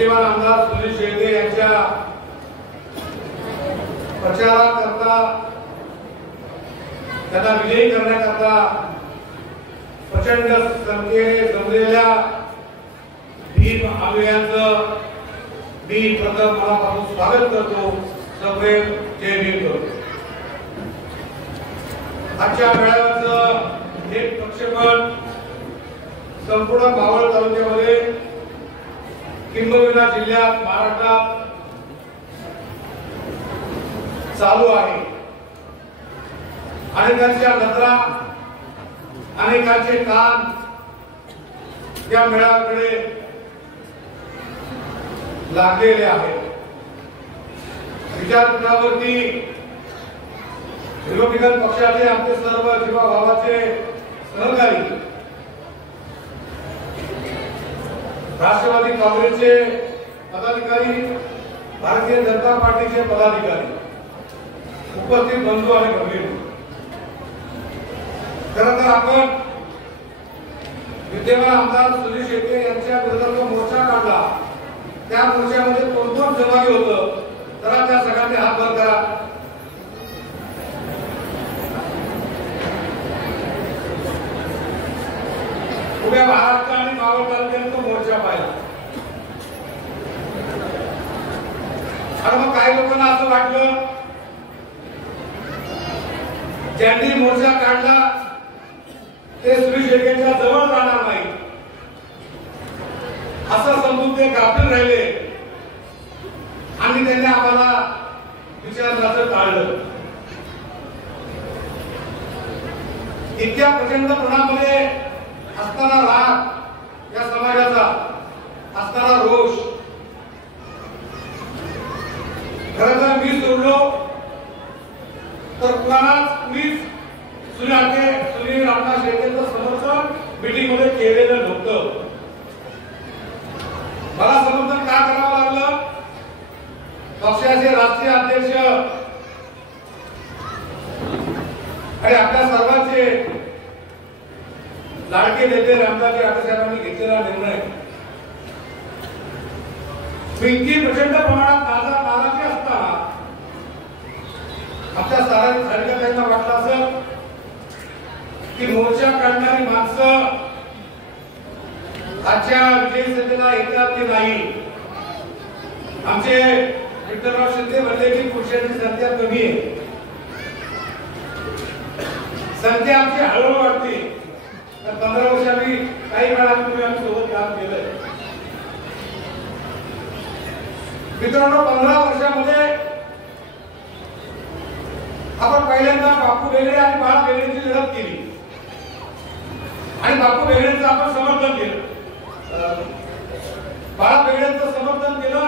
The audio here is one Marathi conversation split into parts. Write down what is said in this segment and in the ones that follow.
विद्यमान आमदार सुनील शेळके यांच्या प्रचाराकरता त्यांना विजयी करण्याकरता प्रचंड संख्येने जमलेल्या भीम आंदोलनाचं मी प्रथम मनापासून स्वागत करतो. सप्रेम जय भीम करतो. आजच्या मेळाव्याचं एक प्रक्षेपण संपूर्ण मावळ तालुक्यामध्ये किंबहुना जिल्ह्यात महाराष्ट्रात चालू आहे. अनेकांच्या नजरा अनेकांचे कान या मेळाव्याकडे लागलेले आहेत. विचारपीठावरती रिपब्लिकन पक्षाचे आमचे सर्व जीवाभावाचे सहकारी, राष्ट्रवादी काँग्रेसचे पदाधिकारी, भारतीय जनता पार्टीचे पदाधिकारी, उपस्थित बंधू आणि भगिनी, खरं तर आपण विद्यमान आमदार सुनील शेळके यांच्या विरोधात मोर्चा काढला. त्या मोर्चामध्ये कोण कोण सहभागी होतं जरा त्या सगळ्यांनी हात वर करा. उभ्या महाराष्ट्र आणि मावळ तालुक्यात तो मोर्चा पाहिला. आणि मग काही लोकांना असं वाटलं ज्यांनी मोर्चा काढला ते सुनील शेळकेंच्या जवळ राहणार नाही असं समजून ते गाफील राहिले आणि त्यांनी आम्हाला विचारण्याचं टाळलं. इतक्या प्रचंड प्रमाणामध्ये असताना राग या समाजाचा, असताना रोष, खरं तर मी सोडलो तर कुणीच सुनील रामनाथ शेळकेंचं समर्थन मीटिंग मध्ये केलेलं नव्हतं. मला समर्थन का करावं लागलं? पक्षाचे राष्ट्रीय अध्यक्ष आणि आपल्या सर्वांचे लाडके नेते रामदासजी आठवलेंनी घेतलेला निर्णय इतकी प्रचंड प्रमाणात नाराजी असताना आमच्या कार्यकर्त्यांना वाटलं असं की मोर्चा काढणारी माणसं आजच्या विजयी सभेला येतात की नाही. आमचे विठ्ठलराव शिंदे म्हणले की पुरुषांची संख्या कमी आहे, संख्या आमची हळूहळू वाढते. 15 वर्षांनी काही काळापूर्वी आम्ही सोबत काम केलंय. मित्रांनो, 15 वर्षामध्ये आपण पहिल्यांदा बापू बेगडे आणि बाळा बेगडेची लढत केली आणि बापू बेगडेंचं आपण समर्थन केलं, बाळा बेगडेंचं समर्थन केलं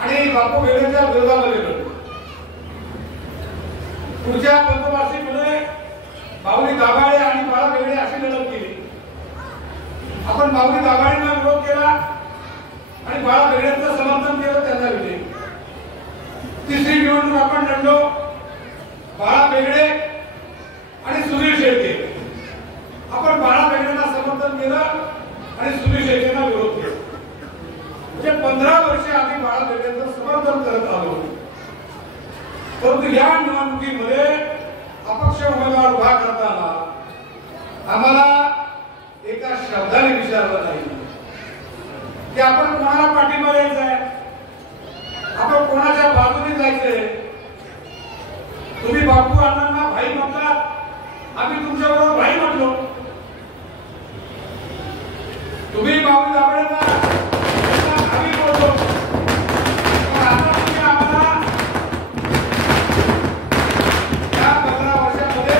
आणि बापू बेगडेंच्या विरोधामध्ये लढलो. पुढच्या पंचवार्षिकमध्ये माऊली दाभाडे आणि बाळा बेगडे अशी लढत केली. आपण माऊली दाभाडेंना विरोध केला आणि बाळा बेगडेंचं समर्थन केलं, त्यांना विजय. तिसरी निवडणूक आपण लढलो बाळा बेगडे आणि सुनील शेळके. आपण बाळा बेगडेंना समर्थन केलं आणि सुनील शेळकेंना विरोध केला. म्हणजे 15 वर्षे आम्ही बाळा बेगडेंचं समर्थन करत आलो. परंतु या निवडणुकीमध्ये अपक्ष उमेदवार उभा करताना आम्हाला एका शब्दाने विचारलं नाही की आपण कोणाला पाठिंबा द्यायचा आहे, आपण कोणाच्या बाजूने जायचंय. तुम्ही बापू अण्णांना भाई म्हटलात, आम्ही तुमच्याबरोबर भाई म्हटलो. तुम्ही माऊली दाभाडेंना भाई बोलतो. आता तुम्ही आम्हाला या 15 वर्षामध्ये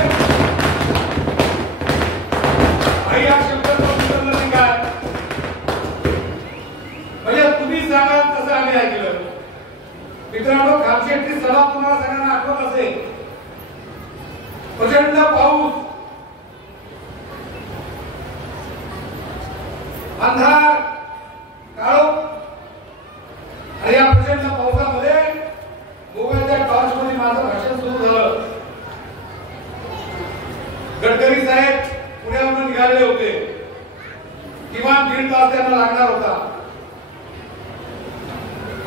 भाई हा शब्द विसरला नाही काय? म्हणजे तुम्ही सांगा तसं आम्ही ऐकलं. मित्रांनो, खामशेटची सभा तुम्हाला सगळ्यांना आठवत असेल. प्रचंड पाऊस, अंधार, काळोख आणि या प्रचंड पावसामध्ये मोबाईलच्या टॉर्चमध्ये माझं भाषण सुरू झालं. गडकरी साहेब पुण्यावरून निघाले होते. किमान 1.5 तास त्यांना लागणार होता.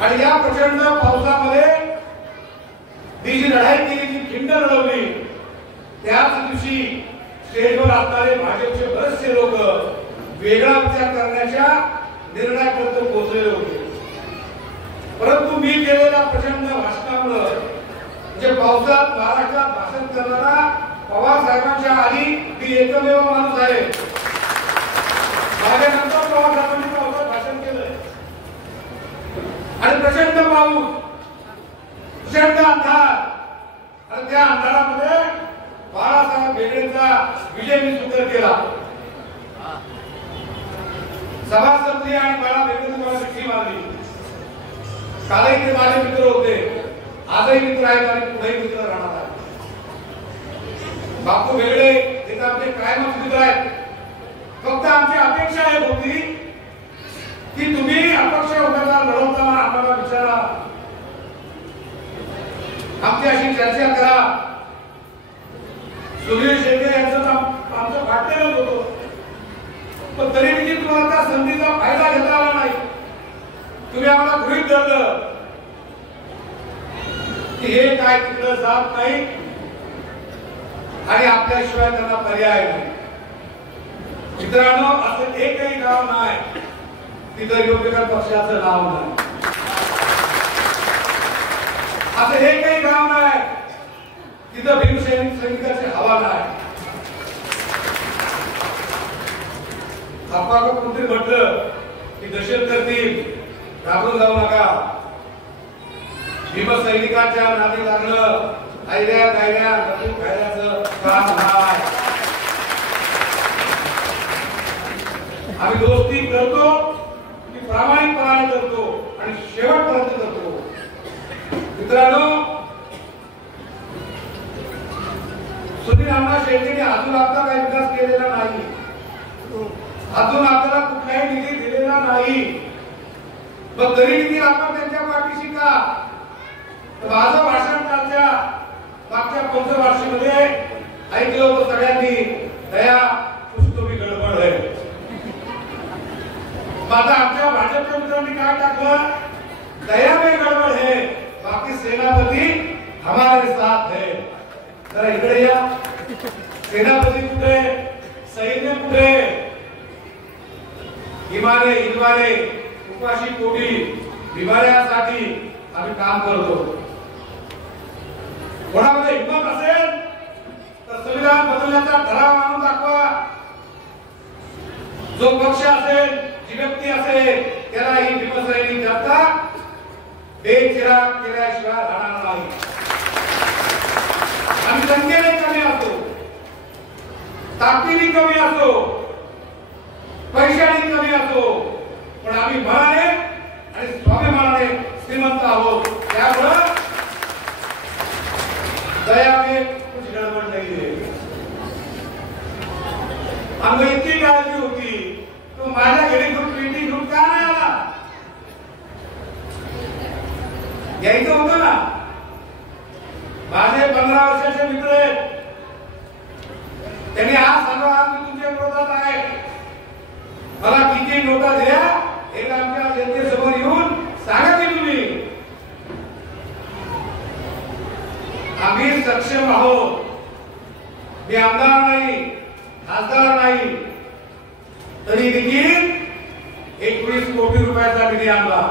आणि या प्रचंड पावसामध्ये मी जी लढाई केली, जी खिंड लढवली, त्याच दिवशी स्टेजवर असणारे भाजपचे बरेचसे लोक वेगळा विचार करण्याच्या निर्णयापर्यंत पोहोचलेले होते. परंतु मी केलेल्या प्रचंड भाषणामुळे, म्हणजे पावसात महाराष्ट्रात भाषण करणारा पवार साहेबांच्या आधी मी एकमेव माणूस आहे. माझ्यानंतर पवार साहेबांनी पावसात भाषण केलंय आणि प्रचंड पाऊस, प्रचंड अंधार, आणि त्या अंधारामध्ये बाळासाहेब भेडेंचा विजय मी सुंदर केला. सभा संपली आणि बाळा भेडेंनी मला चिठ्ठी मारली. कालही ते माझे मित्र होते, आजही मित्र आहेत आणि पुढेही मित्र राहणार आहेत. बापू वेगळे हे तर आमचे कायमच मित्र आहेत. फक्त आमची अपेक्षा एक होती की तुम्ही अपक्ष उमेदवार लढवताना आम्हाला विचारा, आमच्याशी चर्चा करा. सुनील शेट्टे यांचं आमचं फाटलेलंच होतं, पण तरी देखील तुम्हाला त्या संधीचा फायदा घेता आला नाही. तुम्ही आम्हाला गृहीत धरलं की हे काय तिकडं जात नाही आणि आपल्याशिवाय त्यांना पर्याय नाही. मित्रांनो, असं एकही गाव नाही तिथं योग्य पक्षाचं नाव नाही. असं एकही गाव नाही तिथं भीमसैनिक सैनिकाची हवा नाही. आपण कुठे म्हटलं की दहशत करतील, घाबरून जाऊ नका. भीमसैनिकांच्या नादी लागलं ऐऱ्या गायऱ्या नवीन खायचं काम नाही. आम्ही दोस्ती करतो ती प्रामाणिकपणाने करतो आणि शेवटपर्यंत करतो. मित्रांनो, सुनील अण्णा शेट्टीने अजून आपला काही विकास केलेला नाही, अजून आपल्याला कुठलाही निधी दिलेला नाही. मग तरी देखील आपण त्यांच्या पाठीशी का? माझं भाषण कालच्या मागच्या पंचवार्षिकमध्ये ऐकलं होतं सगळ्यांनी, दया पुस्तकी गडबड आहे. माझा आमच्या भाजपच्या मित्रांनी काय टाकलं? दया में गडबड है, बाकी सेनापती हमारे साथ है. जरा इकडे या. सेनापती कुठे, सैन्य कुठे? हिमालय उपाशी पोटी बिमाऱ्यांसाठी आम्ही काम करतो. कोणामध्ये हिंमत असेल तर संविधान बदलण्याचा ठराव आणून दाखवा. जो पक्ष असेल, जी व्यक्ती असेल, त्याला ही भीमसैनिक जनता बेचिराग केल्याशिवाय राहणार नाही. आम्ही संख्येने कमी असो, ताकदीने कमी असो, पैशाने कमी असो, पण आम्ही मनाने आणि स्वाभिमानाने श्रीमंत आहोत. त्यामुळे दया में कुछ गडबड नाही आहे. आम्ही इतकी काळजी होती, तो माझ्या घरी मीटिंग ग्रुप का नाही आला? यायचं होतं ना. माझे 15 वर्षाचे मित्र आहेत, त्यांनी आज सांगा आज मी तुमच्या विरोधात आहे, मला किती नोटा द्या हे आमच्या जनतेसमोर येऊन सांगा की तुम्ही. आम्ही सक्षम आहोत. मी आमदार नाही, खासदार नाही, तरी देखील 21 कोटी रुपयाचा निधी आणला.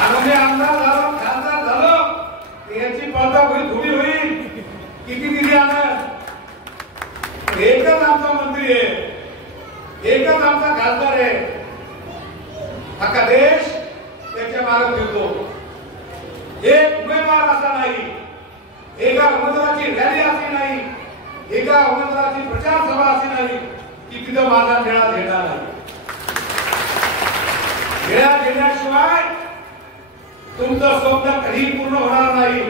आम्ही आमदार झालो, खासदार झालो, याची पडताळणी थोडी होईल. किती निधी आणत? एकच आमचा मंत्री आहे, एकच आमचा खासदार आहे. अख्खा देश त्याच्या मागे फिरतो. एक उमेदवार असा नाही, एका उमेदवाराची रॅली अशी नाही, एका उमेदवाराची प्रचार सभा अशी नाही की तिथं माझा खेळा घेणार नाही. खेळा घेण्याशिवाय तुमचं स्वप्न कधी पूर्ण होणार नाही.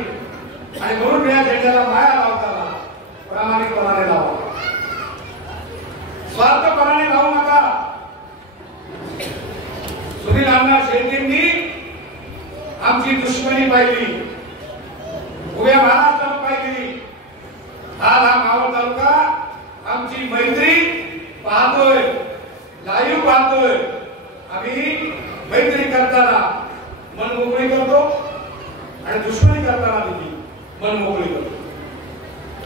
आणि म्हणून या झेंड्याला माया लावताना प्रामाणिकपणाने लावा, स्वार्थपणाने लावू नका. सुनील अण्णा शेट्टींनी आमची दुश्मनी पाहिली, उभ्या महाराष्ट्रात पाहिली. आज हा मावळ तालुका आमची मैत्री पाहतोय, लाईव्ह पाहतोय. आम्ही मैत्री करताना मन मोकळी करतो आणि दुश्मनी करताना देखील मन मोकळी करतो.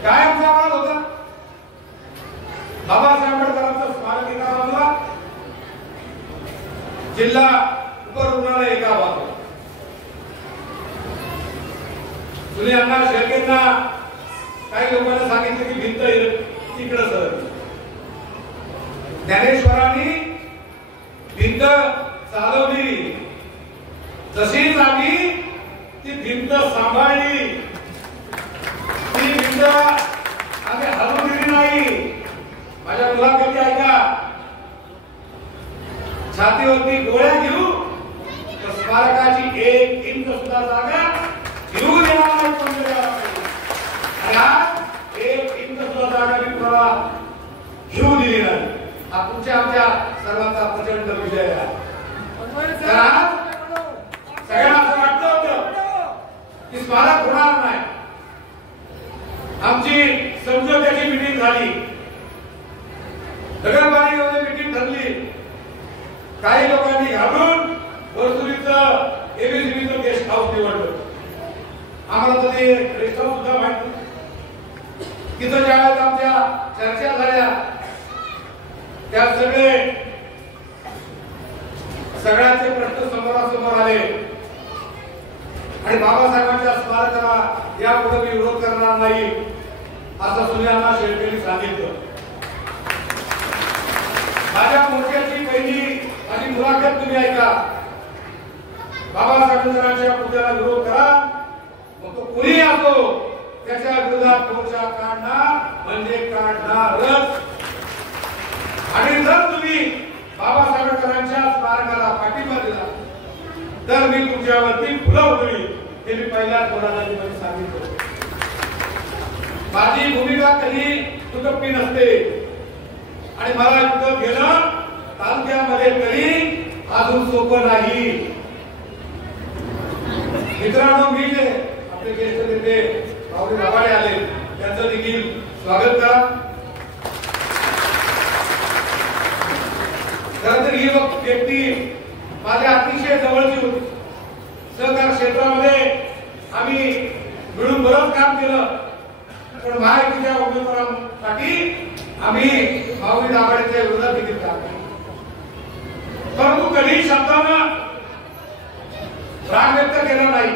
काय आमचा वाद होता? बाबासाहेब आंबेडकरांचं स्मारक एका बाजूला, जिल्हा उपरुग्णालय एका बाजूला. तुम्ही अण्णा शेळकेंना काही लोकांना सांगितलं की भिंत तिकडे सरकली. ज्ञानेश्वरांनी भिंत चालवली, तशीच आम्ही ती भिंत सांभाळली. ती भिंत आम्ही हलवून दिली नाही. माझ्या मुलाखती ऐका, छातीवरती गोळ्या घेऊ तर स्मारकाची 1 इंच सुद्धा जागा घेऊ देणार नाही. आणि आज 1 इंच सुद्धा जागा मी तुम्हाला घेऊ दिली नाही. हा तुमच्या आमच्या सर्वांचा प्रचंड विजय आहे. सगळ्यांना असं वाटतं होतं की स्मारक होणार नाही. आमची समझोत्याची मीटिंग झाली, नगरपालिकेमध्ये मीटिंग ठरली. काही लोकांनी घालून वरसुलीचं एबीसीबीचं गेस्ट हाऊस निवडलं. आम्हाला तर ते गेस्ट हाऊस सुद्धा माहिती. तिथं ज्यावेळेस आमच्या चर्चा झाल्या त्या सगळ्यांचे प्रश्न समोरासमोर आले आणि बाबासाहेबांच्या स्मारकाला यापुढे मी विरोध करणार नाही असं सुनील शेळकेंनी सांगितलं. माझ्या मोर्चाची पहिली माझी मुलाखत तुम्ही ऐका. बाबासाहेबांच्या पुतळ्याला विरोध करा, मग तो कुणी असो त्याच्या विरोधात मोर्चा काढणार म्हणजे काढणारच. आणि जर तुम्ही बाबासाहेबांच्या स्मारकाला पाठिंबा दिला तर मी तुमच्यावरती फुलं उधळी. हे मी पहिल्याच बोलायला सांगितलं. माझी भूमिका कधी तुटपी नसते आणि मला युद्ध घेणं तालुक्यामध्ये तरी अजून सोपं नाही. मित्रांनो, मी जे आपले ज्येष्ठ नेते माऊली दाभाडे आले त्यांचं देखील स्वागत करा. खरं तर ही व्यक्ती माझ्या अतिशय जवळची होती. सहकार क्षेत्रामध्ये आम्ही मिळून बरंच काम केलं, पण महायुतीच्या उमेदवारांसाठी आम्ही माऊली दाभाडेच्या विरोधात देखील काम केलं. परंतु कधी शब्दानं राग व्यक्त केला नाही.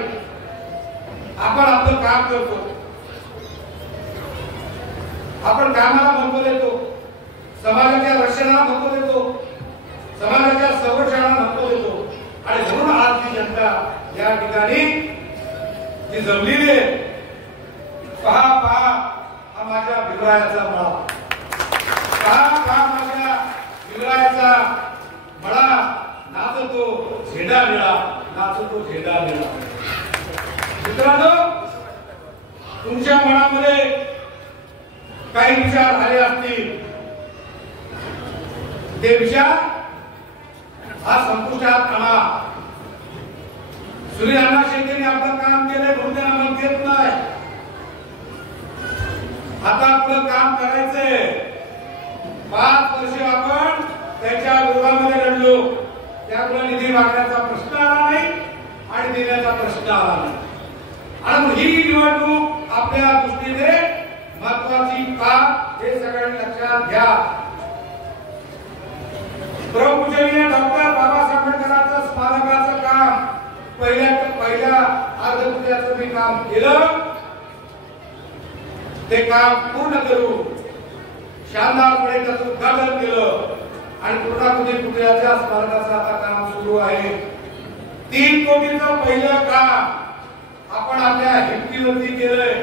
आपण आपलं काम करतो, आपण कामाला महत्व देतो, समाजाच्या रक्षणाला महत्व देतो, समाजाच्या संरक्षणाला महत्व देतो. आणि म्हणून आज ती जनता या ठिकाणी जी जमलेली आहे, पहा पहा हा माझ्या विग्रहाचा मळा, पहा पहा माझ्या विग्रहाचा मळा नाचतो झेंडा निळा, नाचतो झेंडा निळा. मित्रांनो, तुमच्या मनामध्ये काही विचार आले असतील, ते विचार हा संपुष्टात आणा. सुनील शेळकेंनी आपलं काम केलंय म्हणून त्यांना मन घेत नाही. आता आपलं काम करायचंय. 5 वर्ष आपण त्याच्या विरोधामध्ये लढलो, त्यामुळे निधी मागण्याचा प्रश्न आला नाही आणि देण्याचा प्रश्न आला नाही. आणि ही निवडणूक आपल्या दृष्टीने महत्वाची का हे सगळ्यांनी लक्षात घ्या. प्रमुखजीने डॉक्टर बाबासाहेब आंबेडकरांचं स्मारकाचं काम पहिल्या अर्धपुत्याचं मी काम केलं. ते काम पूर्ण करू शानदारपणे त्याचं उद्घाटन केलं आणि पूर्णाकृती पुतळ्याच्या स्मारकाचं आता काम सुरू आहे. 3 कोटीचं पहिलं काम आपण आपल्या हिमतीवरती केलंय,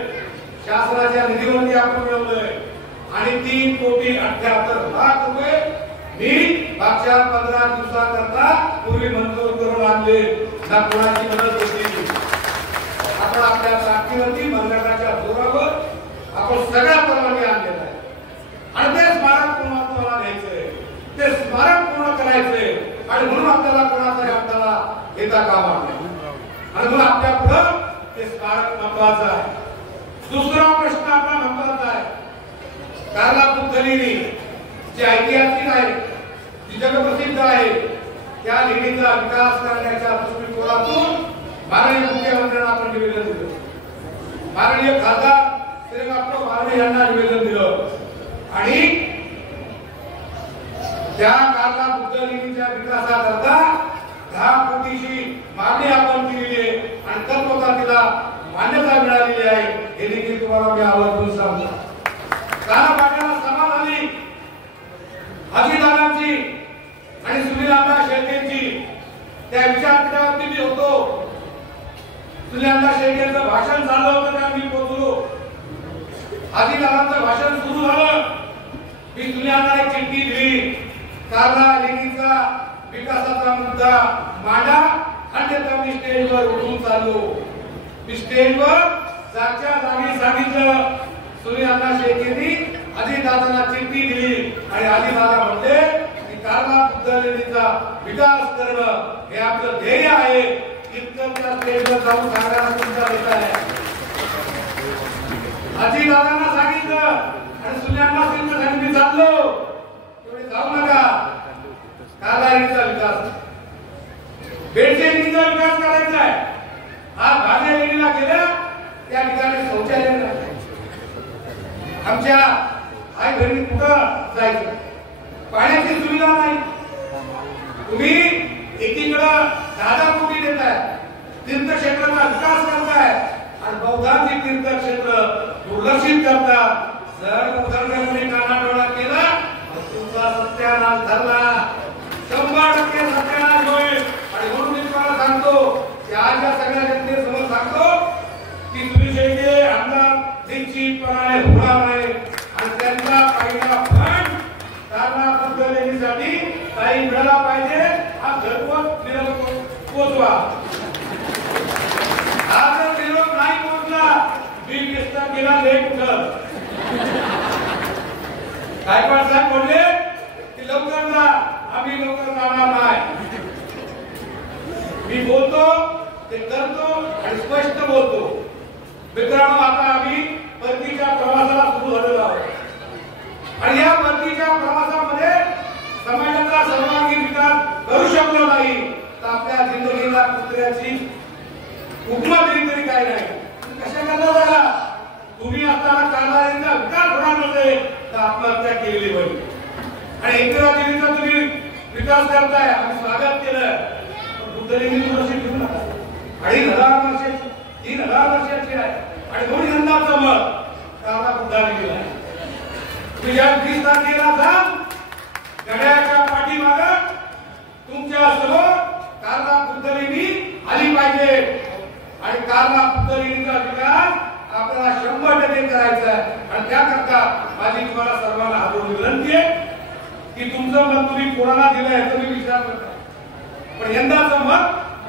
शासनाच्या निधीवरती आपण मिळवलंय आणि 3,78,00,000 रुपये मी मागच्या 15 दिवसाकरता पूर्वी मंजूर करून आणले. ना कोणाची मदत होती. आपण आपल्या ताकदीवरती मंडळाच्या जोरावर आपण सगळ्या परवानगी आणलेल्या आहे आणि ते स्मारक पूर्ण घ्यायचंय, ते स्मारक पूर्ण करायचंय. आणि म्हणून आपल्याला कोणाचा आपल्याला घेता कामा नये आणि म्हणून आपल्या पुढं ते स्मारक महत्वाचं आहे. दुसरा प्रश्न आपला महत्वाचा आहे. कार्ला बुद्धलेनी जी ऐतिहासिक आहे, जी जगप्रसिद्ध आहे, त्या लेणीचा विकास करण्याच्या दृष्टिकोनातून माननीय मुख्यमंत्र्यांना आपण निवेदन दिलं, माननीय खासदार श्री डॉक्टर मारणे यांना निवेदन दिलं आणि त्या कारला बुद्ध लेणीच्या विकासाकरता 10 कोटीची मागणी आपण केलेली आहे आणि तत्वता तिला मान्यता मिळालेली आहे हे देखील तुम्हाला मी आवर्जून सांगतो. कानापाट्याला सभा झाली अजितदादांची आणि सुनील अण्णा शेळकेंची, त्या विचारपीठावरती मी होतो. सुनील अण्णा शेळकेंचं भाषण झालं होतं तेव्हा मी पोहोचलो. अजितदादांचं भाषण सुरू झालं, मी सुनील अण्णाला एक चिठ्ठी दिली, कारला लेणीचा विकासाचा मुद्दा मांडा, अन्यथा मी स्टेजवर उठून चाललो. मी स्टेजवर जागच्या जागी सांगितलं. सुनील अण्णा शेळकेंनी अजितदादांना चिठ्ठी दिली आणि अजितदादा म्हणले की कारला बुद्ध लेणीचा विकास करणं हे आपलं ध्येय आहे. इतकं त्या स्टेजवर जाऊन सांगायला तुमचा विषय आहे. अजितदादांना सांगितलं आणि सुनील अण्णा शेळकेंसाठी मी चाललो. तेवढे जाऊ नका. कारला लेणीचा विकास, बेडसे लेणीचा विकास करायचा आहे. आज भाज्या लेणीला गेल्या त्या ठिकाणी शौचालय नाही. आमच्या आई बहिणी कुठं जायचं, पाण्याची सुविधा नाही. तुम्ही एकीकडं 10 कोटी देताय, तीर्थक्षेत्राचा विकास करताय आणि बौद्धांची तीर्थक्षेत्र दुर्लक्षित करता. जर उदरगमने कानाडोळा केला तुमचा सत्यानाश ठरला, 100% सत्यानाश होईल. आणि म्हणून मी तुम्हाला सांगतो की आज या सगळ्या जनतेसमोर सांगतो की तुम्ही शेळके आमदार निश्चितपणे होणार नाही आणि त्यांचा पहिला फंड कारला बुद्ध लेणीसाठी काही मिळाला पाहिजे. हा घरपोच पोचवा. हा जर निरोप नाही पोचला बिल किस्ता केला लेट उठल. गायकवाड साहेब बोलले की लवकर जा, आम्ही लवकर जाणार नाही. मी बोलतो ते करतो आणि स्पष्ट बोलतो. मित्रांनो, आता आम्ही परतीच्या प्रवासाला सुरू झालेलो आहोत आणि या परतीच्या प्रवासामध्ये समाजाचा सर्वांगीण विकास करू शकलो नाही तर आपल्या जिंदगीला कुत्र्याची उपमा दिली तरी काय नाही. कशा करता झाला तुम्ही असताना कारला लेणीचा विकास होणार नसेल तर आत्महत्या केलेली होईल. आणि एकरा देवीचा तुम्ही विकास करताय, आम्ही स्वागत केलं. बुद्ध लेणी वर्षी घेऊन 2,500 वर्षाची 3,000 वर्षाची आहे आणि म्हणून यंदाचं मत कारला बुद्ध लेणीला आहे. तुम्ही या 20 तारखेला जा, गड्याच्या पाठीमागं तुमच्या समोर कारला बुद्ध लेणी आली पाहिजे आणि कारला बुद्ध लेणीचा विकास आपल्याला 100% करायचा आहे. आणि त्याकरता माझी तुम्हाला सर्वांना हातून विनंती आहे की तुमचं मत तुम्ही कोणाला दिलं आहे तुम्ही विचार करता, पण यंदाचं मत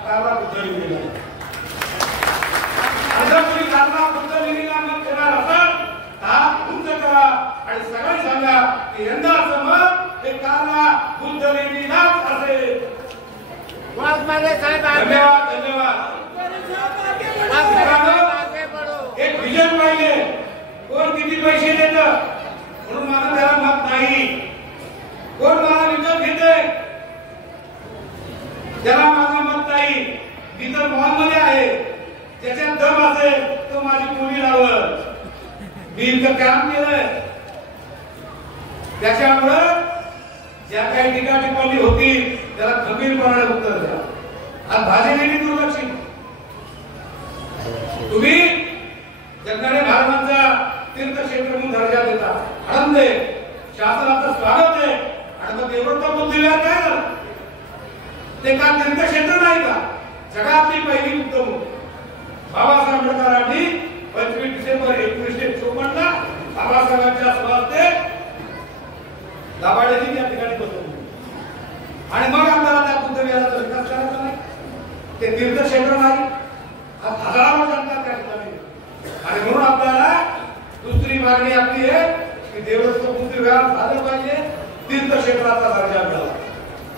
कारला बुद्ध लेणीला आहे. जर तुम्ही कारला बुद्ध लेणीला मत देणार असाल तर उंच करा आणि सगळे सांगा की यंदाचं मत हे कारला बुद्ध लेणीलाच असेल. धन्यवाद धन्यवाद. एक विजन पाहिजे, कोण किती पैसे देतं म्हणून मला त्याला मत नाही. कोण मला विकत घेते त्याला माझं मत नाही. मी तर मॉलमध्ये आहे, ज्याच्यात दम असेल तो माझी बोली लावल. मी इतकं काम केलंय त्याच्यामुळं ज्या काही टीका टिप्पणी होती त्याला खंबीरपणाने उत्तर द्या. आज भाजी लेणी दुर्लक्षित. तुम्ही जगणारे महाराजांचा तीर्थक्षेत्र म्हणून दर्जा देता, आनंद आहे, शासनाचं स्वागत आहे. आणि मग एवढं तर बुद्धिविहार काय झालं ते का तीर्थक्षेत्र नाही का? जगातली पहिली उत्तम बाबासाहेब आंबेडकरांनी 25 डिसेंबर 1954 ला बाबासाहेबांच्या स्वास्थ्य दाभाडेची त्या ठिकाणी बसवली आणि मग आपल्याला त्या बुद्धविहाराचा विकास करायचा नाही. ते तीर्थक्षेत्र नाही. आज हजारो जनता त्या ठिकाणी आणि म्हणून आपल्याला दुसरी मागणी आपली आहे की देवस्थ बुद्धविहार झालं पाहिजे, तीर्थक्षेत्राचा दर्जा मिळाला.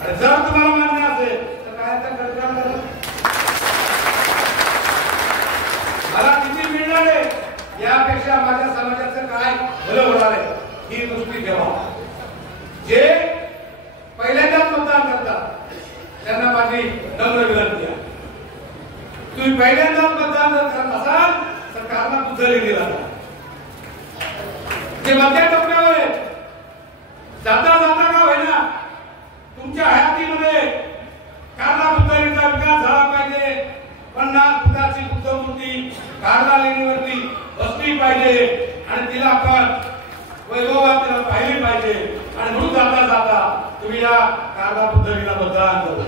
आणि जर तुम्हाला मान्य असेल तर काय त्या सरकार करा. मला किती मिळणार आहे यापेक्षा माझ्या समाजाचं काय भलं होणार आहे ही दृष्टी ठेवा. जे पहिल्यांदाच मतदान करतात त्यांना पहिल्यांदाच मतदान जर करत असाल तर कारला बुद्धली गेला जे मध्य टप्प्यावर आहे जाता जाता का होईना तुमच्या हयातीमध्ये कारला बुद्धलीचा विकास झाला पाहिजे 50 फुटाची बुद्ध मूर्ती कारला लेणीवरती बसली पाहिजे आणि तिला आपण वैभवात तिला पाहिली पाहिजे आणि म्हणून जाता जाता तुम्ही या कारला बुद्धलीला मतदान करू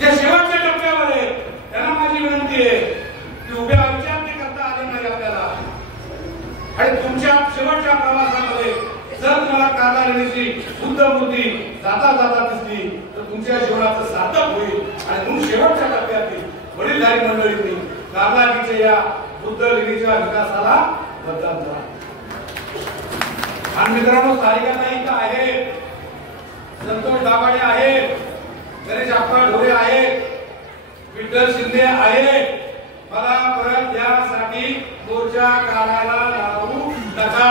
जे शेवटच्या टप्प्यावर आहे त्यांना माझी विनंती आहे की उभ्या विचार ते करता आले नाही आपल्याला आणि तुमच्या शेवटच्या प्रवासामध्ये जर तुम्हाला कारला लेणीची बुद्ध मूर्ती जाता जाता दिसली तर तुमच्या जीवनाचं सार्थक होईल आणि म्हणून शेवटच्या टप्प्यातील वडीलधारी मंडळींनी कारला लेणीच्या या बुद्ध लेणीच्या विकासाला मतदान करा. आणि मित्रांनो सारिका ताई इथं आहे संतोष दाभाडे आहे गणेश अप्पा ढोरे आहे विठ्ठल शिंदे आहे मला परत यासाठी मोर्चा काढायला लावू नका.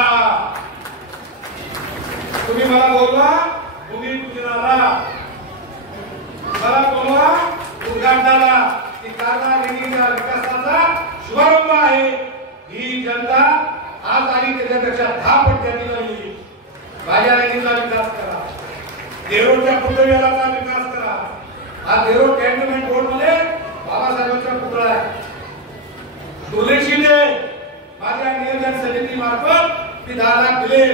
तुम्ही मला बोलवा भूमिपूजनाला मला बोलवा उद्घाटनाला की कारला लेणीच्या विकासाचा शुभारंभ आहे ही जनता आज आणि त्याच्यापेक्षा 10 पट त्यांनी लावली. माझ्या लेणीचा विकास करा देरोडच्या पुतळ्याचा विकास करा. हा देरोड कॅन्टोन्मेंट रोड मध्ये बाबासाहेबांचा पुतळा आहे. दुर्लक्ष शिंदे माझ्या नियोजन समिती मार्फत मी 10 लाख दिले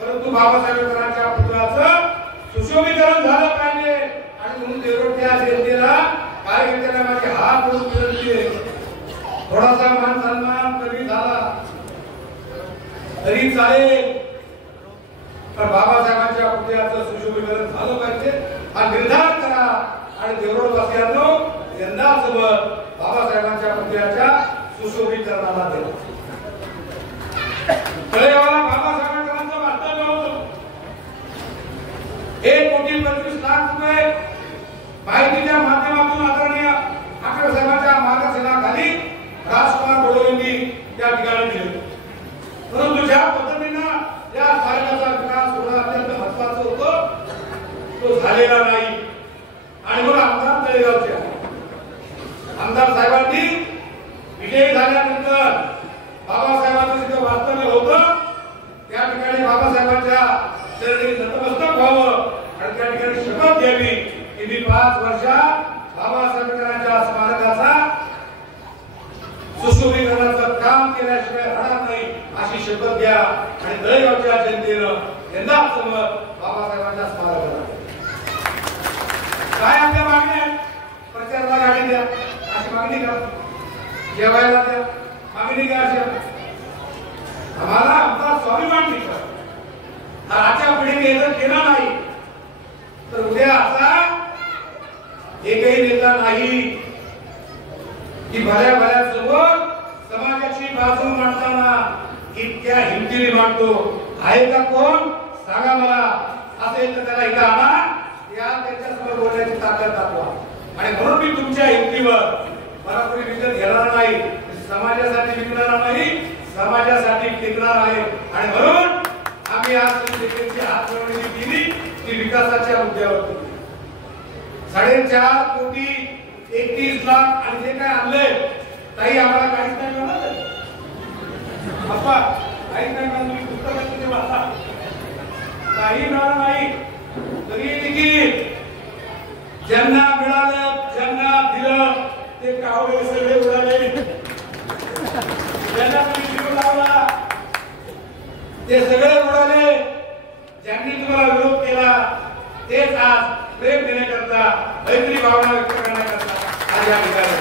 परंतु बाबासाहेबांच्या पुतळ्याचं सुशोभीकरण झालं पाहिजे आणि म्हणून देरोडच्या जनतेला कार्यकर्त्यांना माझे हात जोडून विनंती आहे थोडासा मान सन्मान कमी झाला तरी चालेल पण बाबासाहेबांच्या पुतळ्याचं सुशोभीकरण झालं पाहिजे हा निर्धार करा आणि देवरोड वासियांनो यंदा सोबत बाबासाहेबांच्या पुतळ्याच्या सुशोभीकरणाला द्या. तळेगावला बाबासाहेबांचं वास्तव्य होतं 1,25,00,000 रुपये माहितीच्या माध्यमातून आदरणीय ठाकरे साहेबांच्या मार्गदर्शनाखाली राजकुमार बोडोलेंनी त्या ठिकाणी दिले परंतु ज्या पद्धतीनं या स्मारकाचा विकास होणं अत्यंत महत्वाचं होतं तो झालेला नाही आणि म्हणून आमदार तळेगावचे आमदार साहेबांनी विजयी झाल्यानंतर बाबासाहेबांचं जिथं वास्तव्य होतं त्या ठिकाणी बाबासाहेबांच्या चरणी नतमस्तक व्हावं आणि त्या ठिकाणी शपथ घ्यावी की मी 5 वर्षात बाबासाहेबांच्या स्मारकाचा सुशोभीकरणाचं काम केल्याशिवाय राहणार नाही अशी शपथ घ्या आणि तळेगावच्या जनतेनं यंदा समोर बाबासाहेबांच्या स्मारकाला काय आपल्या मागण्या प्रचाराला गाडी द्या अशी मागणी करा जेवायला द्या मागणी काय अशी आम्हाला आमचा स्वाभिमान दिसतो आजच्या पिढीने जर केला नाही तर उद्या असा एकही नेता नाही की भल्या भल्या सोबत समाजाची बाजू मांडताना इतक्या हिमतीने मांडतो आहे का कोण सांगा मला असेल तर त्याला इथं आणा या त्याच्यासमोर बोलण्याची ताकद दाखवा आणि म्हणून मी तुमच्या हिमतीवर मला कोणी विकत घेणार नाही समाजासाठी विकणार नाही समाजासाठी टिकणार आहे आणि म्हणून आम्ही आज देखील हात जोडणी केली ती विकासाच्या मुद्द्यावर 4.5 कोटी 31 लाख आणि जे काय आणले ताई आम्हाला काहीच नाही मिळणार अप्पा काहीच नाही मिळणार तुम्ही पुस्तकाचे ते वाचा काही मिळणार नाही तरी देखील ज्यांना मिळालं ज्यांना दिलं ते कावळे सगळे उडाले ज्यांना तुम्ही जीव लावला ते सगळे उडाले ज्यांनी तुम्हाला विरोध केला तेच आज प्रेम देण्याकरता मैत्री भावना व्यक्त करण्याकरता आज या ठिकाणी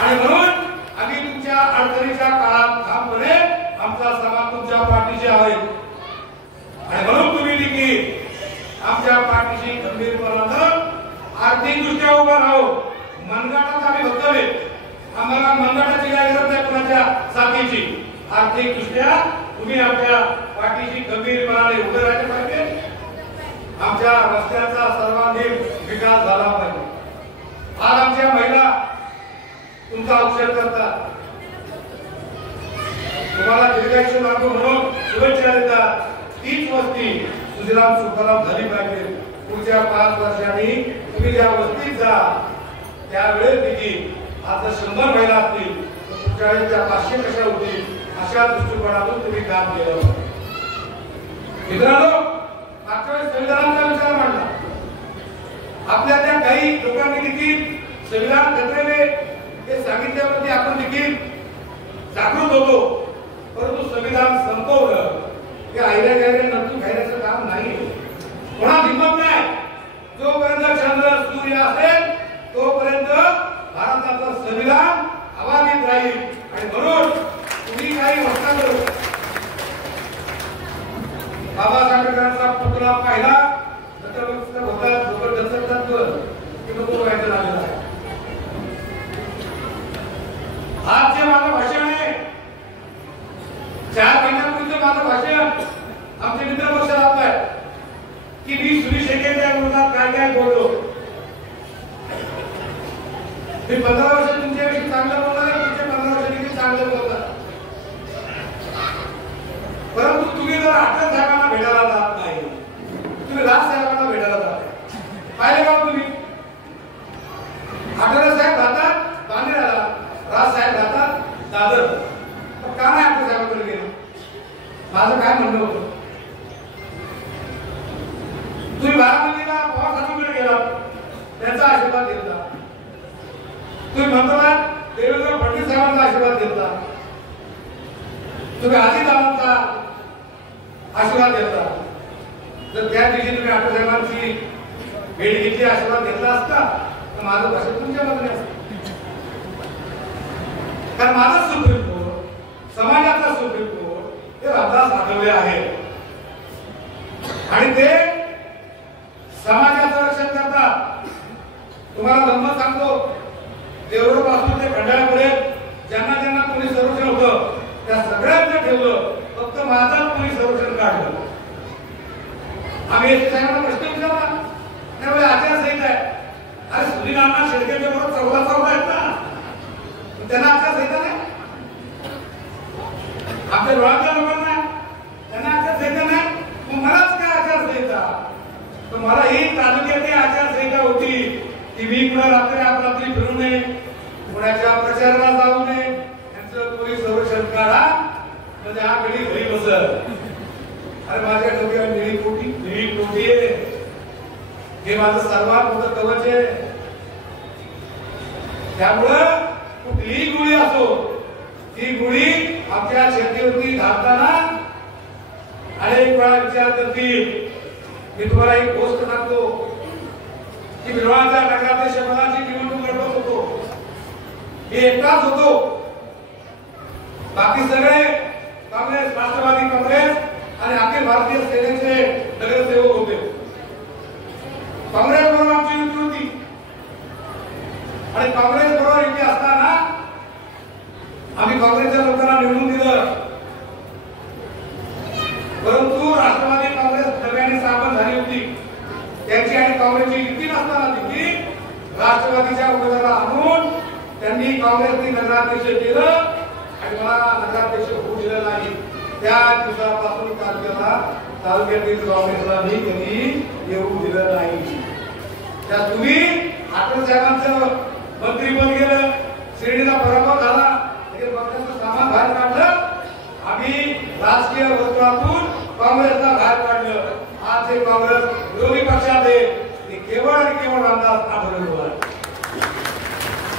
आणि म्हणून आम्ही तुमच्या अडचणीच्या काळात ठामपणे आमचा समाज तुमच्या पाठीशी आहे आणि म्हणून तुम्ही देखील आमच्या पाठीशी गंभीरपणानं आर्थिकदृष्ट्या उभा राहू मनगटात आम्ही बघतोय आम्हाला मनगटाची काय गरज नाही कोणाच्या साथीची आर्थिकदृष्ट्या तुम्ही आमच्या पाठीशी गंभीरपणाने उभे राहिले पाहिजे आमच्या रस्त्याचा सर्वांगीण विकास झाला पाहिजे आज आमच्या महिला तुमचा अवसर करतात तुम्हाला दीर्घायुष्य लाभो म्हणून शुभेच्छा देतात तीच वस्ती सुजलाम सुफलाम झाली पाहिजे पुढच्या 5 वर्षांनी तुम्ही ज्या वस्तीत जा त्यावेळेस देखील आता 100 महिला असतील तर पुढच्या वेळेस त्या 500 कशा होतील अशा दृष्टिकोनातून तुम्ही काम केलं. मित्रांनो, मागच्या वेळेस संविधानाचा विचार मांडला. आपल्या त्या काही लोकांनी देखील संविधान खतरेने हे सांगितल्यावरती आपण देखील जागृत होतो. परंतु संविधान संपवलं हे आयऱ्या गैरे नंतू घ्यायचं काम नाही. कोणा हिंमत नाही. जोपर्यंत चंद्र सूर्य असेल तोपर्यंत भारताचं संविधान अबाधित राहील. आणि म्हणून तुम्ही काही म्हणता बाबासाहेब आंबेडकरांचा पुतळा पाहिला तर होता जबरदस्त की नको व्हायचं झालेलं आहे. आज जे माझं भाषण आहे 4 महिन्यापूर्वीचं माझं भाषण आमचे मित्र पक्ष राहत आहे की मी सुनील शेट्टींच्या विरोधात काय काय बोललो. मी 15 वर्ष तुमच्याविषयी चांगलं बोलणार आहे. पुढचे 15 वर्ष देखील चांगलं बोलतात. परंतु तुम्ही जर आठवले साहेबांना भेटायला जात नाही, तुम्ही राज साहेबांना भेटायला जात पाहिले का तुम्ही? आठवले साहेब राहतात बांद्र्याला, राज साहेब राहतात दादर. का नाही आठवले साहेबांकडे गेलो? माझं काय म्हणणं होतं? तुम्ही बारामतीला पवार साहेबांकडे गेला, त्यांचा आशीर्वाद घेतला. तुम्ही म्हणता देवेंद्र फडणवीस साहेबांचा आशीर्वाद घेतला. तुम्ही अजितदादांचा आशीर्वाद घेतला. जर त्या दिवशी तुम्ही आठवले साहेबांची भेट घेतली, आशीर्वाद घेतला असता तर माझं भाषण तुमच्या बाजूने असतं. कारण माझं सुप्रीम कोर्ट, समाजाचा सुप्रीम कोर्ट हे रामदास आठवले आहे आणि ते समाजाचं रक्षण करतात. तुम्हाला गंमत सांगतो, देवळ पासून ते खंडाळ्यापर्यंत ज्यांना ज्यांना पोलीस संरक्षण होतं त्या सगळ्यांना ठेवलं, फक्त माझं पोलीस संरक्षण काढलं. आम्ही एस साहेबांना प्रश्न विचारला, त्यावेळी आचारसंहिता आहे. अरे सुनील अण्णा शेळकेच्या बरोबर 14 आहेत ना, त्यांना आचारसंहिता नाही. आपल्या डोळ्यातल्या लोकांना त्यांना आचारसंहिता नाही, मग मलाच काय आचारसंहिता? तर मला ही तालुक्याची आचारसंहिता होती की मी कुणा रात्री अपरात्री फिरू नये, कुणाच्या प्रचाराला जाऊ नये, यांचं पोलीस संरक्षण काढा म्हणजे हा कधी घरी बसत. अरे माझ्या डोक्यावर निळी पोटी आहे. हे माझं सर्वात मोठं कवच आहे. त्यामुळं कुठलीही गोळी असो, ती गोळी आमच्या शेतीवरती घालताना अनेक वेळा विचार करतील. मी तुम्हाला एक गोष्ट सांगतो की विरोधाच्या नगराध्यक्ष पदाची निवडणूक लढवत होतो. मी एकटाच होतो. बाकी सगळे काँग्रेस, राष्ट्रवादी काँग्रेस आणि अखिल भारतीय सेनेचे नगरसेवक होते. काँग्रेस बरोबर आमची युती होती आणि काँग्रेस बरोबर युती असताना आम्ही काँग्रेसच्या लोकांना निवडून दिलं. परंतु राष्ट्रवादी काँग्रेस दरम्यान स्थापन झाली होती. त्यांची आणि काँग्रेसची युती नसताना देखील राष्ट्रवादीच्या उमेदवाराला आणून त्यांनी काँग्रेसने नगराध्यक्ष केलं आणि मला नगराध्यक्ष होऊ दिलं नाही. त्या दिवसापासून तालुक्यातील काँग्रेसला मी कधी येऊ दिलं नाही. त्या तुम्ही आठवले साहेबांचं मंत्रीपद गेलं, श्रेणीला पराभव झाला, पक्षाचं सामान बाहेर काढलं. आम्ही राजकीय वर्तुळातून काँग्रेसला बाहेर काढलं. आज हे काँग्रेस विरोधी पक्षात आहे. ते केवळ आणि केवळ रामदास आठवले बोला.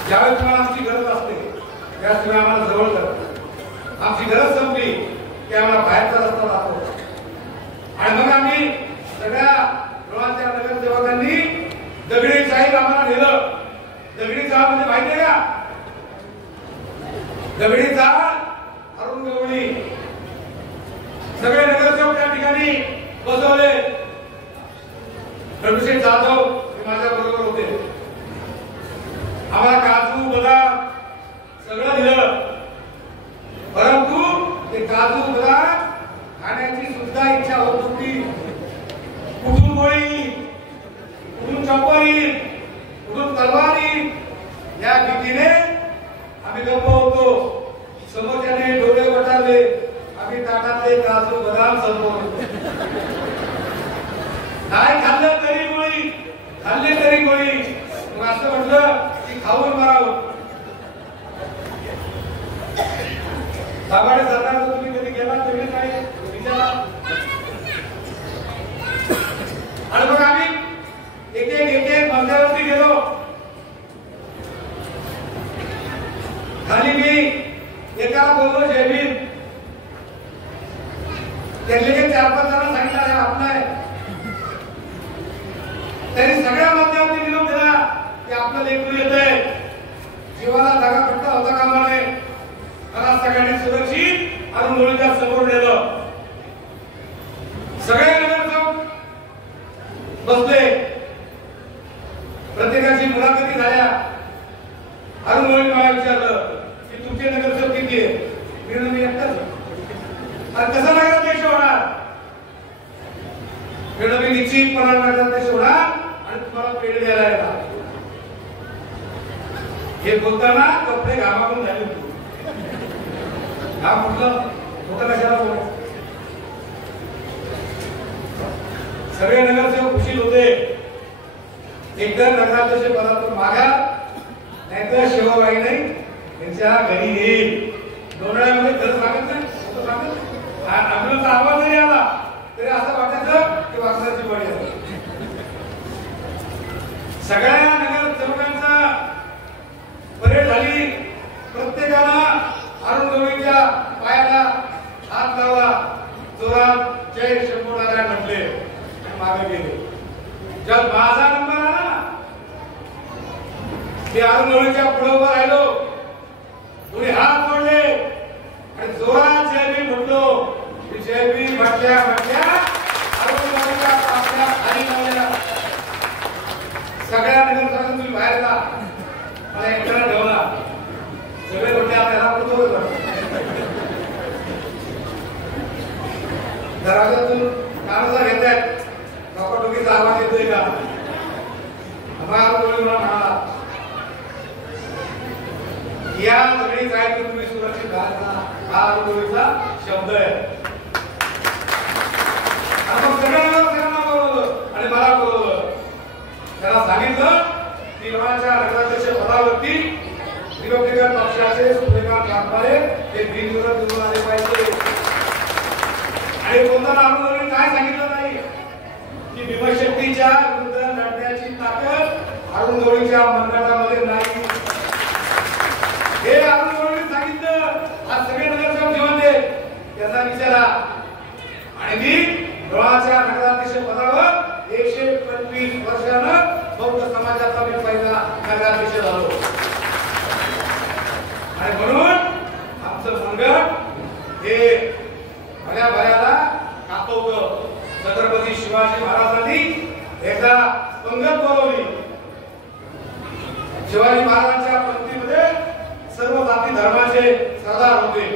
ज्यावेळेस तुम्हाला आमची गरज असते त्यावेळेस तुम्ही आम्हाला जवळ करता. आमची गरज संपली की आम्हाला बाहेरचा रस्ता दाखवतो. आणि मग आम्ही सगळ्या लोणाच्या नगरसेवकांनी दगडी चाळीत आम्हाला नेलं. दगडी चाळ म्हणजे माहिती आहे का? दगडी चाळ, अरुण गवळी सगळे नगरसेवक त्या ठिकाणी बसवले. खडूशेठ जाधव हे माझ्या बरोबर होते. आम्हाला काजू बदाम सगळं दिलं. परंतु ते काजू बदाम खाण्याची सुद्धा इच्छा होत होती. कुठून गोळी, कुठून चपरी, कुठून तलवारी या भीतीने आम्ही गप्प होतो. समोरच्याने डोळे वटारले, आम्ही ताटातले काजू बदाम संपवले. नाही खाल्लं तरी गोळी, खाऊन मरावं. दाभाडे सरकारचं तुम्ही कधी गेला तेवढे काय विचारा. आणि मग आम्ही एक एक मंदिरावरती गेलो. खाली मी एकाला बोललो जय भीम. त्यांनी 4-5 जणांना सांगितलं अरे आपला आहे. त्यांनी सगळ्या माध्यमांनी निरोप दिला की आपलं लेकरू येतंय. जीवाला धागा पट्टा होता कामा नये. मला सगळ्यांनी सुरक्षित अरुण गवळीच्या समोर नेलं. सगळे नगरसेवक बसले. प्रत्येकाची मुलाखती झाल्या. अरुण गवळी मला विचारलं की तुमचे नगरसेवक किती आहे. मी एकटाच. आणि कसा नगराध्यक्ष होणार. मी निश्चितपणे नगराध्यक्ष होणार आणि तुम्हाला पेढे द्यायला येणार. हे बोलताना कपडे घामाकून झाले होते. हा म्हटलं मोठं कशाला बोल. सगळे नगरसेवक खुशीत होते. एकदा नगराध्यक्ष पदातून मागा नाहीतर शिवबाई नाही त्यांच्या घरी येईल. दोनळ्यामध्ये खरं सांगत नाही. आपल्याला आवाज नाही आला तरी असं वाटायचं की वासनाची बळी आहे. सगळ्या नगरसेवकांचा परेड झाली. प्रत्येकानं अरुण गवळीच्या पायाला हात लावला. जोरात जय शंभू नारायण म्हटले आणि मागे गेले. जब माझा नंबर आला ना मी अरुण गवळीच्या पुढे उभा राहिलो. कोणी हात जोडले आणि जोरात जय भीम म्हटलो. जय भीम म्हटल्या अरुण गवळीच्या पापण्या खाली लावल्या. सगळ्या नगरसेवकांनी तुम्ही बाहेर जा. मला एकट्याला ठेवला. सगळे म्हटले आपल्याला कुठं दरवाजातून कानाचा घेतायत. डोकीचा आवाज येतोय का. मला म्हणाला या सगळी काय तुम्ही सुरक्षित हा अरुणगवळीचा शब्द आहे. आणि मला बोलवलं. त्याला सांगितलं की नगराध्यक्ष पदावरती रिपब्लिकन पक्षाचे सूर्यकांत कांबारे हे बिनविरोध निवडून आले पाहिजे. आणि बोलताना अरुणगवळीने काय सांगितलं नाही की भीमशक्तीच्या विरुद्ध लढण्याची ताकद अरुण गवळीच्या मनगटामध्ये नाही. हे अरुण गवळीने सांगितलं. आज सगळे नगरसेवक जेवणले त्यांना विचारा. आणि मी गवळाच्या नगराध्यक्ष पदावर 125 वर्षानं बौद्ध समाजाचा मी पहिला नगराध्यक्ष झालो. आणि म्हणून आमचं मनगट हे भल्या भल्याला कापवतं. छत्रपती शिवाजी महाराजांनी एकदा पंगत बोलवली. शिवाजी महाराजांच्या पंक्तीमध्ये सर्व जाती धर्माचे सरदार होते.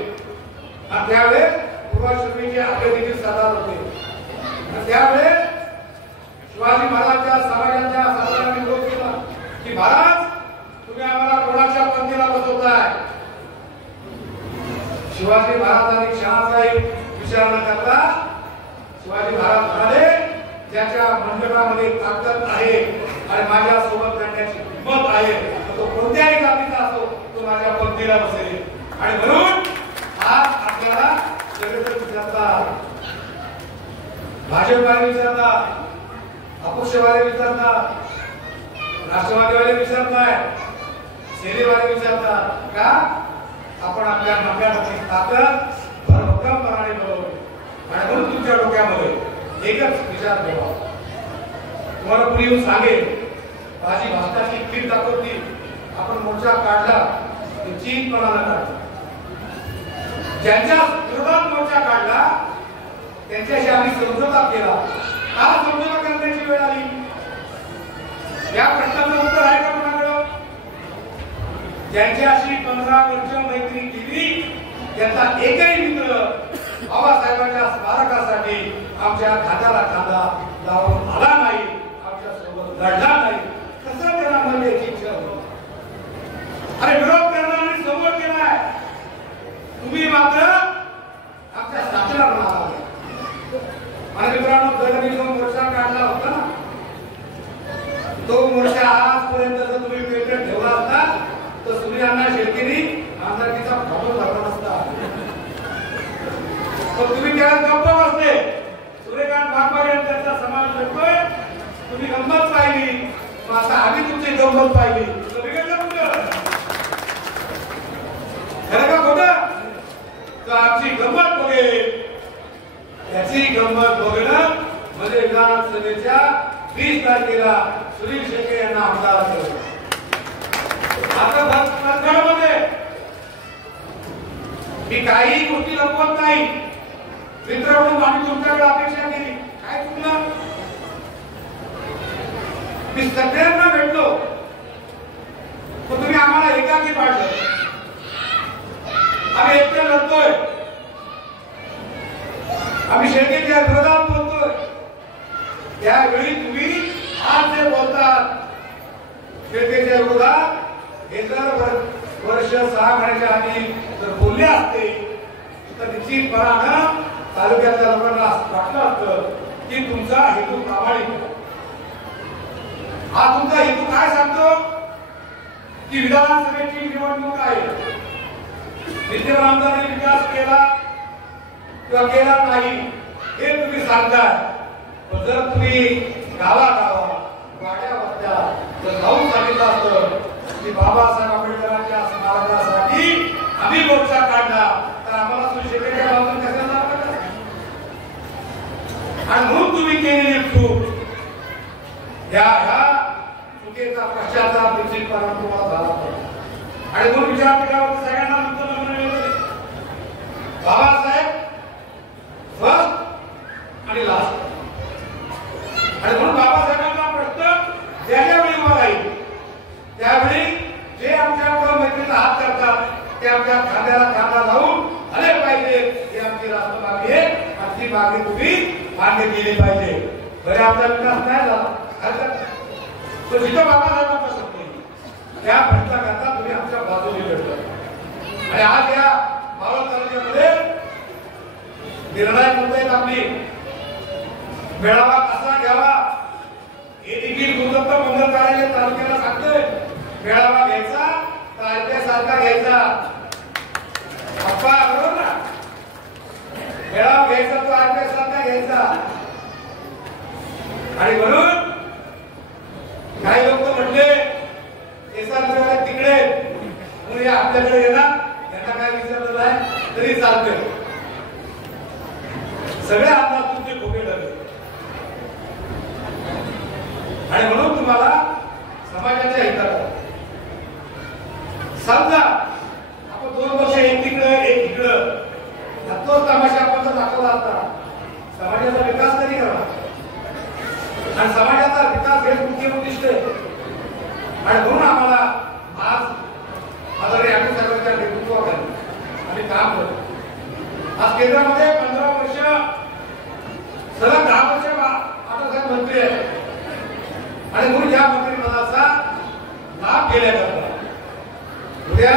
आणि त्यावेळेस पूर्वाश्रमीचे आपले देखील सरदार होते. आणि त्यावेळेस शिवाजी महाराजांच्या समाजाच्या सरदारांनी विरोध केला की महाराज तुम्ही आम्हाला कोणाच्या पंक्तीला बसवताय. शिवाजी महाराजांनी शहाचाही विचार न करता शिवाजी महाराज म्हणाले ज्याच्या मनगटामध्ये ताकद आहे आणि माझ्या सोबत लढण्याची हिंमत आहे तो कोणत्याही जातीचा असो तो माझ्या पंक्तीला बसेल. आणि म्हणून आज आपल्याला सगळेजण विचारतात. भाजपवाले विचारतात. अपक्षवाले विचारतात. राष्ट्रवादीवाले विचारतात. सेनेवाले विचारतात का आपण आपल्या नफ्याची ताकद भरभक्कमपणाने बनवली. आणि म्हणून तुमच्या डोक्यामध्ये एकच विचार ठेवा. तुम्हाला पुढे येऊन सांगेल माझी भाषणाची खीर दाखवती. आपण मोर्चा काढला निश्चितपणानं काढला. ज्यांच्या विरोधात मोर्चा काढला त्यांच्याशी आम्ही समझोता केला. का समझोता करण्याची वेळ आली. या प्रश्नाचं उत्तर आहे का कोणाकडं. ज्यांच्याशी 15 वर्ष मैत्री केली त्याचा एकही मित्र बाबासाहेबांच्या स्मारकासाठी आमच्या खांद्याला खांदा लावून आला नाही. आमच्या सोबत लढला नाही. कसं त्याला म्हणण्याची इच्छा होती. अरे विरोध करणाऱ्यांनी समोर केलाय. तुम्ही मात्र आमच्या साथीला म्हणाला. आणि मित्रांनो दरम्यान जो मोर्चा काढला होता ना तो मोर्चा आजपर्यंत जर तुम्ही पेटत ठेवला असता तुम्ही यांना शेतकरी आमदारकीचा फॉर्म भरला नसता, पण तुम्ही त्याला गप्प बसले. सूर्यकांत वाघमारे यांनी त्यांचा समावेश करतोय, तुम्ही गंमत पाहिली, आता आम्ही तुमची गंमत पाहिली. बिघडलं कुठं? खरं का खोटं? तर आमची गंमत बघेल, याची गंमत बघणं म्हणजे विधानसभेच्या 20 तारखेला सुनील शेळके यांना आमदार केलं. आता बंगालमध्ये मी काही गोष्टी लपवत नाही. मित्र म्हणून आम्ही तुमच्याकडे अपेक्षा केली, काय चुकलं? मी सगळ्यांना भेटलो, पण तुम्ही आम्हाला एकाकी पाडलं. आम्ही एकटे लढतोय, आम्ही शेळकेच्या विरोधात बोलतोय. त्यावेळी तुम्ही आज जे बोलतात शेळकेच्या विरोधात, हे जर वर्ष 6 महिन्याच्या आधी जर बोलले असते तर निश्चितपणानं तालुक्यातल्या लोकांना वाटलं असतं की तुमचा हेतू प्रामाणिक. हा तुमचा हेतू काय सांगतो की विधानसभेची निवडणूक आहे, विद्यमान आमदारांनी विकास केला किंवा केला नाही हे तुम्ही सांगताय. पण जर तुम्ही गावागावा वाड्या वस्त्या जर जाऊन सांगितलं असतं की बाबासाहेब आंबेडकरांच्या स्मारकासाठी आम्ही मोर्चा काढला, तर आम्हाला सुशेषच्या बाजून कशाला लागलं? आणि म्हणून तुम्ही केलेली चूक, या चुकीचा पश्चाताप निश्चितपणे तुम्हाला झाला. आणि म्हणून विचारपीठावर सगळ्यांना बाबासाहेब फर्स्ट आणि लास्ट. आणि म्हणून बाबासाहेबांना प्रश्न ज्यावेळी उभा राहील त्यावेळी जे आमच्या मैत्रीचा हात करतात ते आमच्या खांद्याला खांदा लावून आले पाहिजे. ही आमची राष्ट्र मागणी आहे, आणि ती मागणी तुम्ही मान्य केली पाहिजे. बरे आमचा विकास नाही झाला तो जिथं बाबासाहेबांना पसंत नाही त्या प्रश्नाकरता तुम्ही आमच्या बाजूने लढता. आणि आज या मावळ तालुक्यामध्ये निर्णायक मुद्दे आपली मेळावा कसा घ्यावा हे देखील गुरुदत्त मंगल कार्यालय तालुक्याला सांगतोय. मेळावा घ्यायचा तालुक्यासारखा घ्यायचा. अप्पा बरोबर ना? मेळावा घ्यायचा तो तालुक्यासारखा घ्यायचा. आणि म्हणून काही लोक म्हटले तिकडे म्हणून आपल्याकडे येणार, यांना काय विचारलं नाही तरी चालतंय. सगळे आमदार तुमचे खोके ठरले. आणि म्हणून तुम्हाला समाजाच्या हिताचा समजा आपण 2 वर्ष एक तिकडे एक इकडं तोच तमाशा आपण जर दाखवला असता, समाजाचा विकास कधी करावा? आणि समाजाचा विकास हे मुख्य उद्दिष्ट आहे. आणि म्हणून आम्हाला आज आदरणीय आम्ही सरकारच्या नेतृत्वाखाली आम्ही काम करतो. आज केंद्रामध्ये 15 वर्ष सलग 10 वर्ष आता मंत्री आहे. आणि म्हणून या मंत्रिपदाचा लाभ घेण्याकरता उद्या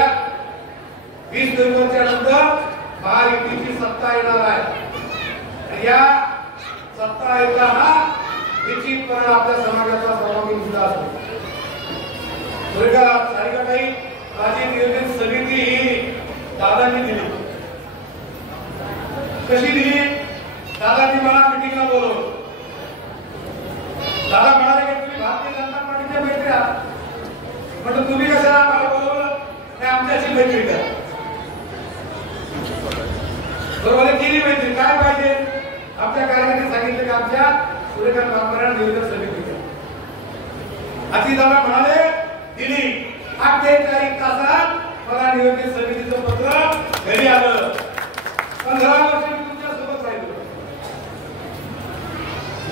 20 नोव्हेंबरच्या नंतर महायुतीची सत्ता येणार आहे. आणि या सत्ता येताना निश्चितपणे आपल्या समाजाचा सहभागी मुद्दा असतो. काही माझी नियोजन समिती ही दादांनी दिली. कशी दिली? दादांनी मला मिटिंगला बोलवलं. दादा म्हणाले की तुम्ही भारतीय जनता पार्टीचे मैत्री आहात. म्हटलं तुम्ही कशाला मला बोलवलं? ते आमच्याशी मैत्री करा. बरोबर केली मैत्री. काय पाहिजे? आमच्या कार्याने सांगितलं की आमच्या सूर्यकांत वाघमारे नियोजन समिती करा. अशी दादा म्हणाले दिली. 48 तासात मला नियोजन समितीचं पत्र घरी आलं. 15 वर्ष मी तुमच्या सोबत राहिलो.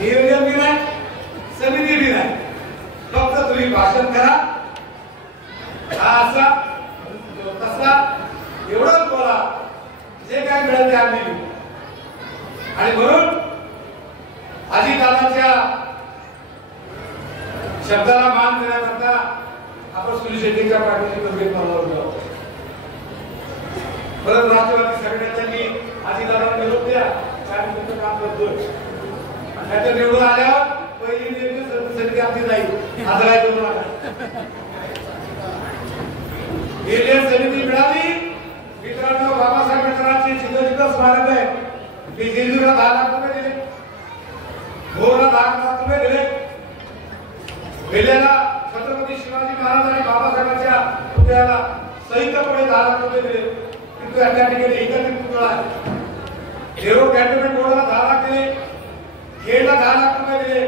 नियोजन बी नाही, समिती बी नाही, फक्त तुम्ही भाषण करा, असा तसा एवढंच बोला, जे काय मिळेल ते आम्ही घेऊ. आणि म्हणून अजितदादांच्या शब्दाला मान देण्याकरता आपण सुनील शेट्टीच्या पाठीशी गंभीर होतो. परत राष्ट्रवादी सगळ्यांनी अजितदादांना निरोप द्या, काय तुमचं काम करतोय. त्याच्या निवडून आल्यावर पहिली समिती आमची नाही, आदराय करू नका. निर्णय समिती मिळाली. मित्रांनो, बाबासाहेब आंबेडकरांची जिद्दीचं स्मारक आहे. मी दिल्लीला 10 लाख रुपये दिले, भोरला 10 लाख रुपये दिले, वेल्याला छत्रपती शिवाजी महाराज आणि बाबासाहेबांच्या पुतळ्याला संयुक्तपणे 10 लाख रुपये दिले. तिथे त्या ठिकाणी एकत्रित पुतळा आहे. एरो कॅन्टोन्मेंट बोर्डाला 10 लाख दिले, खेडला 10 लाख रुपये दिले,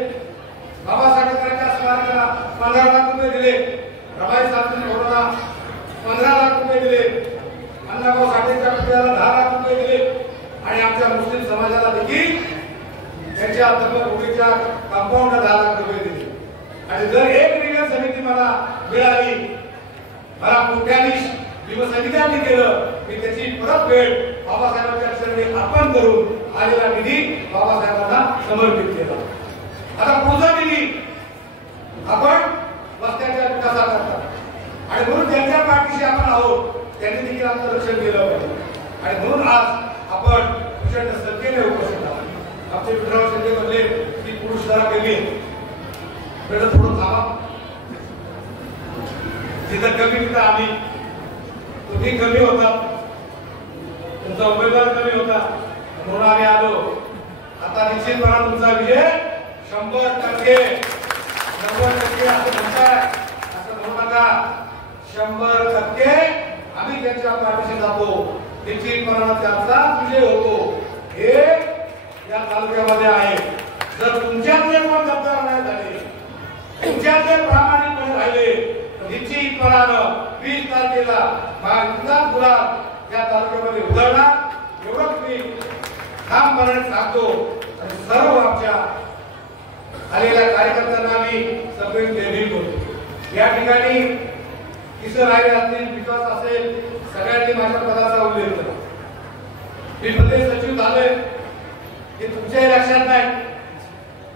बाबासाहेब आंबेडकरांच्या स्मारकाला 15 लाख रुपये दिले, रमाई सार्वजनिक बोर्डाला 15 लाख रुपये दिले, अण्णाभाऊ साठेंच्या पुतळ्याला 10 लाख रुपये दिले आणि आमच्या मुस्लिम समाजाला देखील त्यांच्या धर्मगुरूच्या कंपाऊंडला 10 लाख रुपये दिले. आणि जर एक निर्णय समिती मला मिळाली, मला कुठल्याही समित्यांनी केलं, मी त्याची परतफेड बाबासाहेबांच्या चरणी अर्पण करून आलेला निधी बाबासाहेबांना समर्पित केला. आता पुढचा निधी आपण वस्त्यांच्या विकासाकरता आणि म्हणून त्यांच्या पाठीशी आपण आहोत. त्यांनी देखील आमचं रक्षण केलं पाहिजे आणि म्हणून आज आपण प्रचंड संख्येने उपस्थित आहोत. आमचे विठ्ठलराव शिंदे म्हणले की पुरुष जरा कमी आहे, थोडं थांबा, जिथं कमी तिथं आम्ही, तुम्ही कमी होता, तुमचा उमेदवार कमी होता म्हणून आम्ही आलो. आता निश्चितपणे तुमचा विजय 100% असं म्हणताय, असं म्हणू नका. 100% आम्ही त्यांच्या पाठीशी जातो, निश्चितपणे त्यांचा विजय होतो. हे या तालुक्यामध्ये आहे. जर तुमच्यातले कोण गद्दार नाही झाले, तुमच्यातले प्रामाणिकपणे राहिले, निश्चितपणे 20 तारखेला महाविकास गुलाब या तालुक्यामध्ये उतरणार एवढंच मी ठामपणे सांगतो. आणि सर्व आमच्या आलेल्या कार्यकर्त्यांना मी सगळे देवी करतो. या ठिकाणी किशोर राय असतील, विकास असेल, सगळ्यांनी माझ्या पदाचा उल्लेख केला. मी प्रदेश सचिव झालोय हे तुमच्याही लक्षात नाही.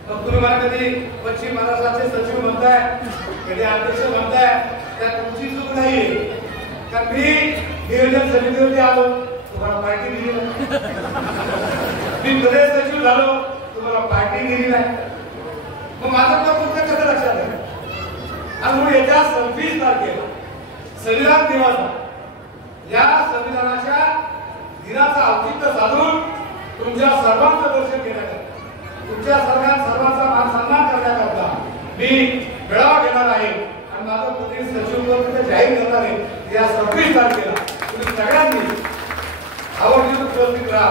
मग तुम्ही मला कधी पश्चिम महाराष्ट्राचे सचिव म्हणताय, कधी अध्यक्ष म्हणताय, त्या तुमची चूक नाही. का मी नियोजन समितीवरती आलो, तुम्हाला पार्टी दिली नाही. मी प्रदेश सचिव झालो, तुम्हाला पार्टी दिली नाही. मग माझं तुमचं कसं लक्षात आहे? आणि म्हणून येत्या 26 तारखेला संविधान दिवस, या संविधानाच्या दिनाचं औचित्य साधून तुमच्या सर्वांचं दर्शन घेण्याकरता, तुमच्या सर्वांचा मान सन्मान करण्याकरता मी मेळावा घेणार आहे आणि माझं प्रदेश सचिव जाहीर करणार आहे. या 26 तारखेला तुम्ही सगळ्यांनी आवडीने उपस्थित राहा.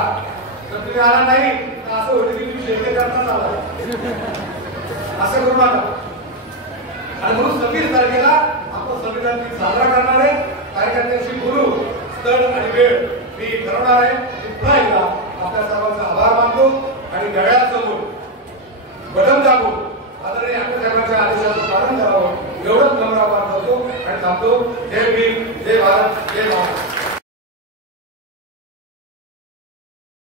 जर तुम्ही आला नाही तर असं होतं की तुम्ही शेती करताच आला, असं करू नका. आणि म्हणून 26 तारखेला आपण संविधान दिन साजरा करणार आहे. कार्यकर्त्यांशी बोलू, स्थळ आणि वेळ मी ठरवणार आहे. पुन्हा एकदा आपल्या सर्वांचा आभार मानतो आणि गळ्यासमोर बटन दाबून आदरणीय साहेबांच्या आदेशाचं पालन करावं एवढंच नम्र आवाहन करतो आणि थांबतो. जय भीम, जय भारत, जय महाराष्ट्र.